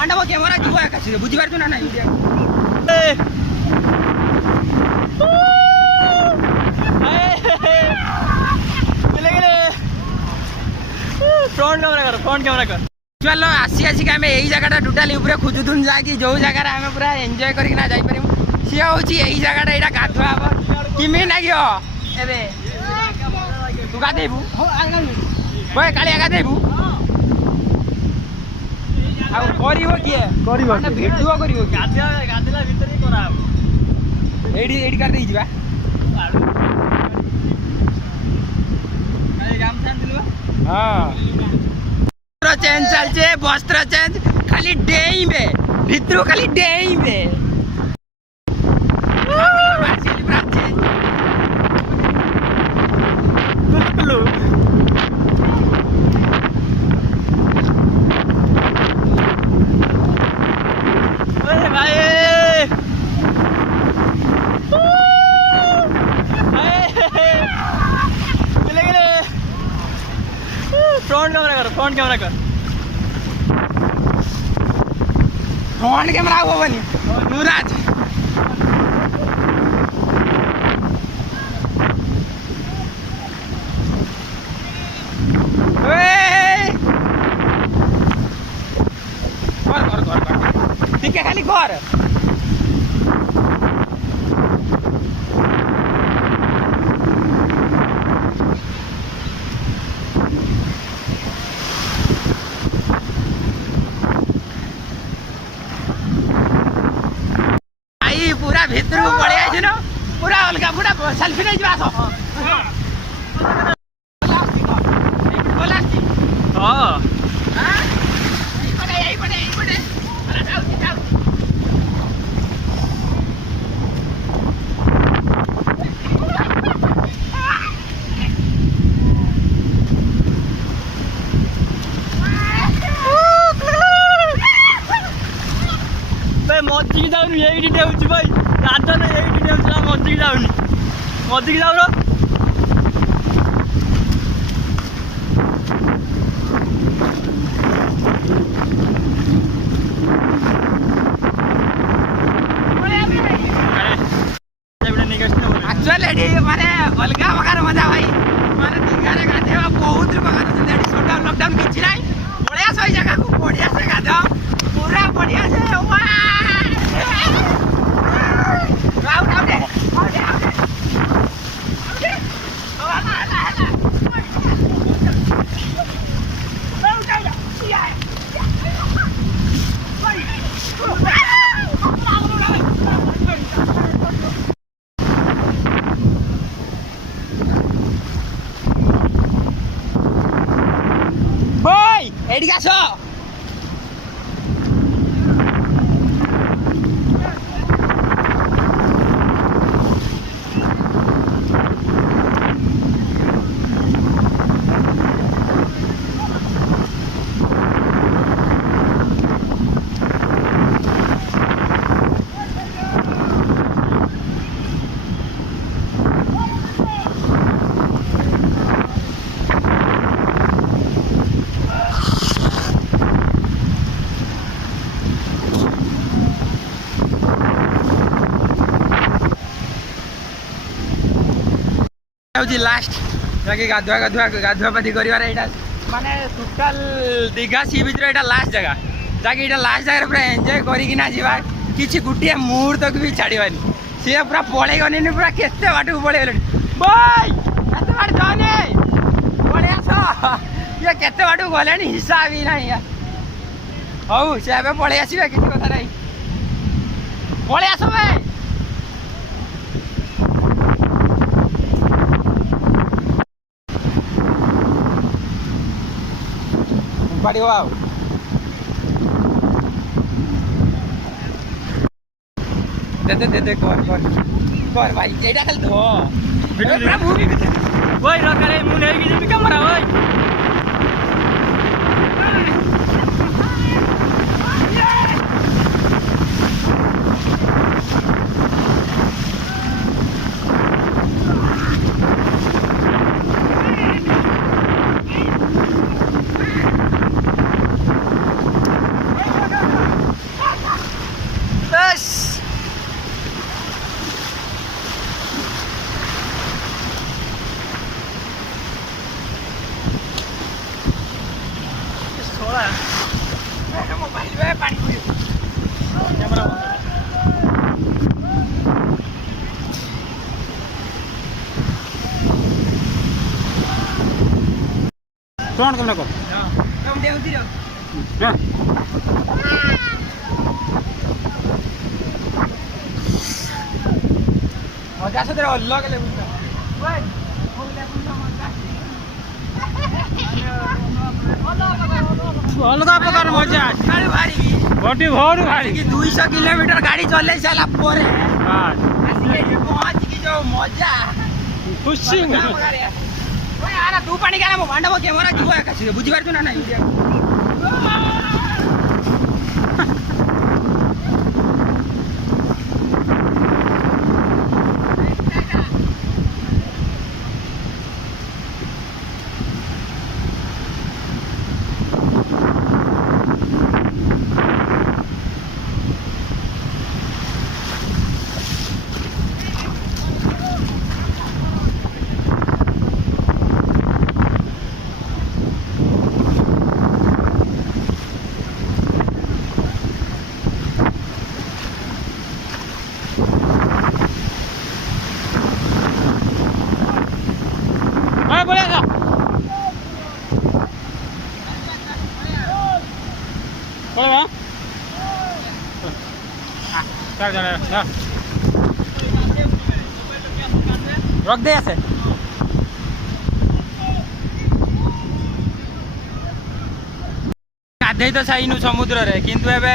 Pandav camera जीव आकाशी बुझीपार ना ना फ्रंट कैमरा कर चलो आसी आसिक आम यही जगह टोटाली ऊपर खोजुन जाकि जो जगार आम पूरा एंजय करना जापर सी हूँ यही जगह यहाँ गाधुआ हम किमी लगे तू गाधेबू भाई कालिया गाधेबू आर किए भिडियो कर गाधेला भितर ही करा एडी कर दे जा हाँ चेंज चलचे वस्त्र चेंज खाली डेइबे भितर खाली डेइबे फ्रंट कैमरा कर फ्रंट कैमरा वो बनी युवराज ठीक है खाली घर पूरा भितर को पड़े आइछ न पूरा अलगा पूरा सेल्फी नहीं जास हां यही पड़े अरे जाऊ मज्जी जाऊन यही देउछि भाई गाधा न यही देउछि मज्जी जाऊन मज्जी जाऊ रो एक्चुअली माने अलगा प्रकार मजा भाई माने दीघारे गाधेवा बहुत प्रकार से शटडाउन लॉकडाउन किछि नाही बढ़िया सही जगह को बढ़िया से गाधा पूरा बढ़िया से boy, Eddie Gaso. लास्ट जाके गाधुआपाधि कर माने टोटाल दीघा सी बीच रो लास्ट जगह जाके लास्ट जगह पूरा एंजॉय करकिना जीवा किछि गुटिया मुहूर्त को भी छाड़बानी सी पूरा पड़े गनी पूरा केते बाट को पड़े गले भाई केते बाट जाने पड़े आस ये केते बाट को गले हिसाब ही नहीं हौ से अब पड़े आसबे किछि कथा नहीं पड़े आस भाई बड़ी वाव दे कर भाई एटा खाली धो प्रभु ओए रकारे मुन हेर कि कैमरा ओए କ'ଣ କେମିତି କର ତମ ଦେଉତି ର ମଜା ସତରେ ଅଲଗା ଲାଗୁଛି ଅଲଗା ପ୍ରକାର ମଜା ଅଛି ବାହାରିକି ବଡି ଭୋରୁ ବାହାରିକି 200 କିଲୋମିଟର ଗାଡି ଚଲେଇ ସାରିଲା ପରେ ଆସିକି ଏଠି ପହଞ୍ଚିକି ଯୋଉ ମଜା ଖୁସି ତୁ ପାଣି କାଣା ମୋ ଭାଣ୍ଡବ କ୍ୟାମେରା ଯିବ ଏକାଶୀରେ ବୁଝିପାରୁଛୁ ନା ନାଇଁ ରଖ ଦେ ଆସେ ଗାଧେଇ ତ ସାଇନୁ ସମୁଦ୍ରରେ କିନ୍ତୁ ଏବେ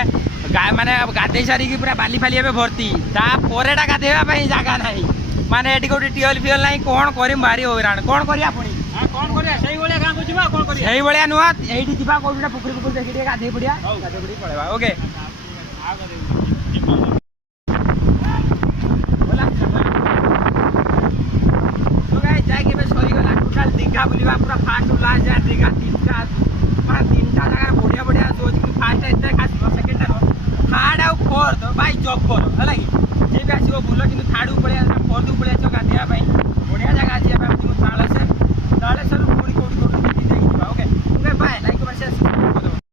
ମାନେ ଗାଧେଇ ସାରିକି ପୁରା ବାଲି ଫାଲି ଏବେ ଭର୍ତ୍ତି ତାପରେଟା ଗାଧେଇବା ପାଇଁ ଜାଗା ନାହିଁ ମାନେ ଏଠି କୋଉଠି ଟିଅଲ ଫିଅଲ ନାହିଁ କ'ଣ କରିମୁ ଭାରି ହଇରାଣ କ'ଣ କରିବା ପୁଣି କ'ଣ କରିବା ସେଇଭଳିଆ ଗାଁକୁ ଯିବା କ'ଣ କରିବା ସେଇଭଳିଆ ନୁହଁ ଏଇଠି ଯିବା କୋଉଠି ଗୋଟେ ପୋଖରୀ ପୋଖରୀ ଦେଖି ଟିକେ ଗାଧେଇ ପଡ଼ିବା ଗାଧେଇ ପଡ଼ିକି ପଳେଇବା ଓକେ ଯାଇକି ଏବେ ସରିଗଲା ଟୋଟାଲ ଦୀଘା ବୁଲିବା ପୁରା ଫାର୍ଷ୍ଟ ଟୁ ଲାଷ୍ଟ ଯାଏ ଦୀଘା ତିନିଟା ଜାଗାରେ ବଢ଼ିଆ ବଢ଼ିଆ ଅଛି କିନ୍ତୁ ଫାର୍ଷ୍ଟ ଏତେ ଖାସ ସେକେଣ୍ଡଟା ଥାର୍ଡ ଆଉ ଫୋର୍ଥ ଭାଇ ଜବର ହେଲା କି ଯିଏ ବି ଆସିବ ଭଲ କିନ୍ତୁ ଥାର୍ଡକୁ ପଳେଇ ଆସିବ ଫୋର୍ଥକୁ ପଳେଇ ଆସିବ ଗାଧେଇବା ପାଇଁ ବଢ଼ିଆ ଜାଗା ଅଛି